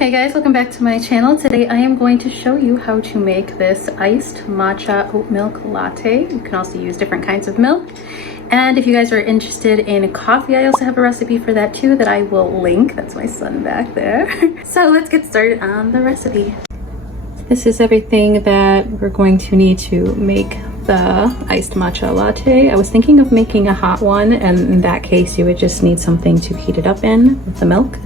Hey guys, welcome back to my channel. Today I am going to show you how to make this iced matcha oat milk latte. You can also use different kinds of milk. And if you guys are interested in coffee, I also have a recipe for that too that I will link. That's my son back there. So let's get started on the recipe. This is everything that we're going to need to make the iced matcha latte. I was thinking of making a hot one, and in that case you would just need something to heat it up in with the milk.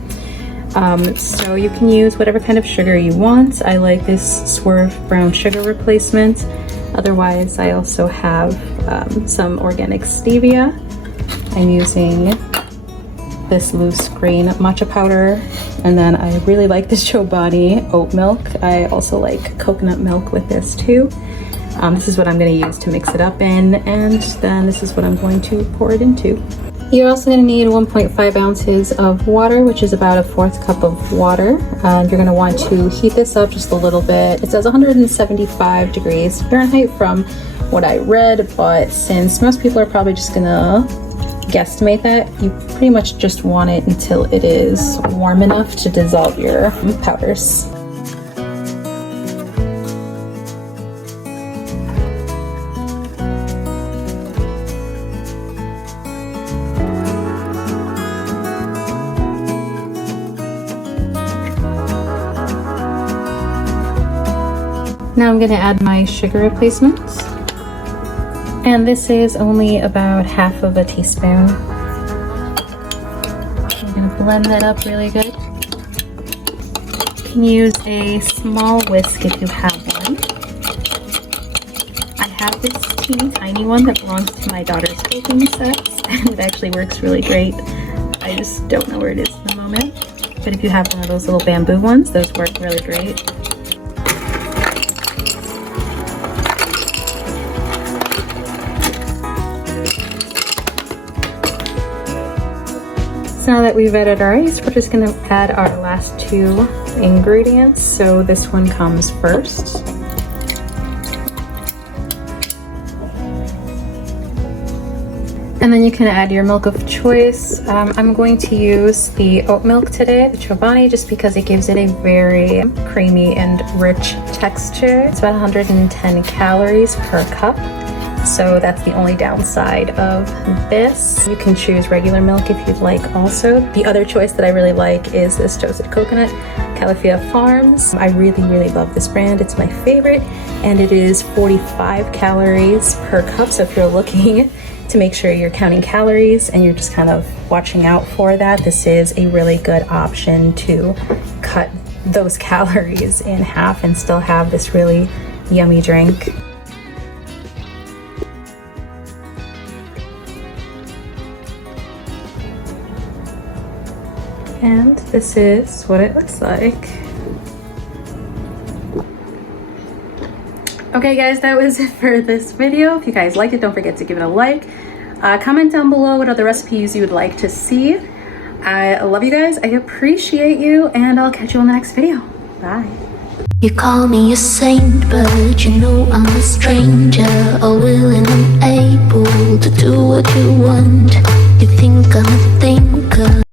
So you can use whatever kind of sugar you want. I like this Swerve brown sugar replacement. Otherwise, I also have some organic stevia. I'm using this loose green matcha powder. And then I really like this Chobani oat milk. I also like coconut milk with this too. This is what I'm going to use to mix it up in. And then this is what I'm going to pour it into. You're also going to need 1.5 ounces of water, which is about a 1/4 cup of water. And you're going to want to heat this up just a little bit. It says 175 degrees Fahrenheit from what I read, but since most people are probably just going to guesstimate that, you pretty much just want it until it is warm enough to dissolve your powders. Now I'm going to add my sugar replacements, and this is only about 1/2 teaspoon. I'm going to blend that up really good. You can use a small whisk if you have one. I have this teeny tiny one that belongs to my daughter's baking sets, and it actually works really great. I just don't know where it is at the moment, but if you have one of those little bamboo ones, those work really great. So now that we've added our ice, we're just going to add our last 2 ingredients. So this one comes first. And then you can add your milk of choice. I'm going to use the oat milk today, the Chobani, just because it gives it a very creamy and rich texture. It's about 110 calories per cup. So that's the only downside of this. You can choose regular milk if you'd like also. The other choice that I really like is this toasted coconut, Califia Farms. I really love this brand. It's my favorite, and it is 45 calories per cup. So if you're looking to make sure you're counting calories and you're just kind of watching out for that, this is a really good option to cut those calories in half and still have this really yummy drink. And this is what it looks like. Okay guys, that was it for this video. If you guys liked it, don't forget to give it a like. Comment down below what other recipes you would like to see. I love you guys, I appreciate you, and I'll catch you on the next video. Bye. You call me a saint, but you know I'm a stranger, all willing and able to do what you want. You think I'm a thinker.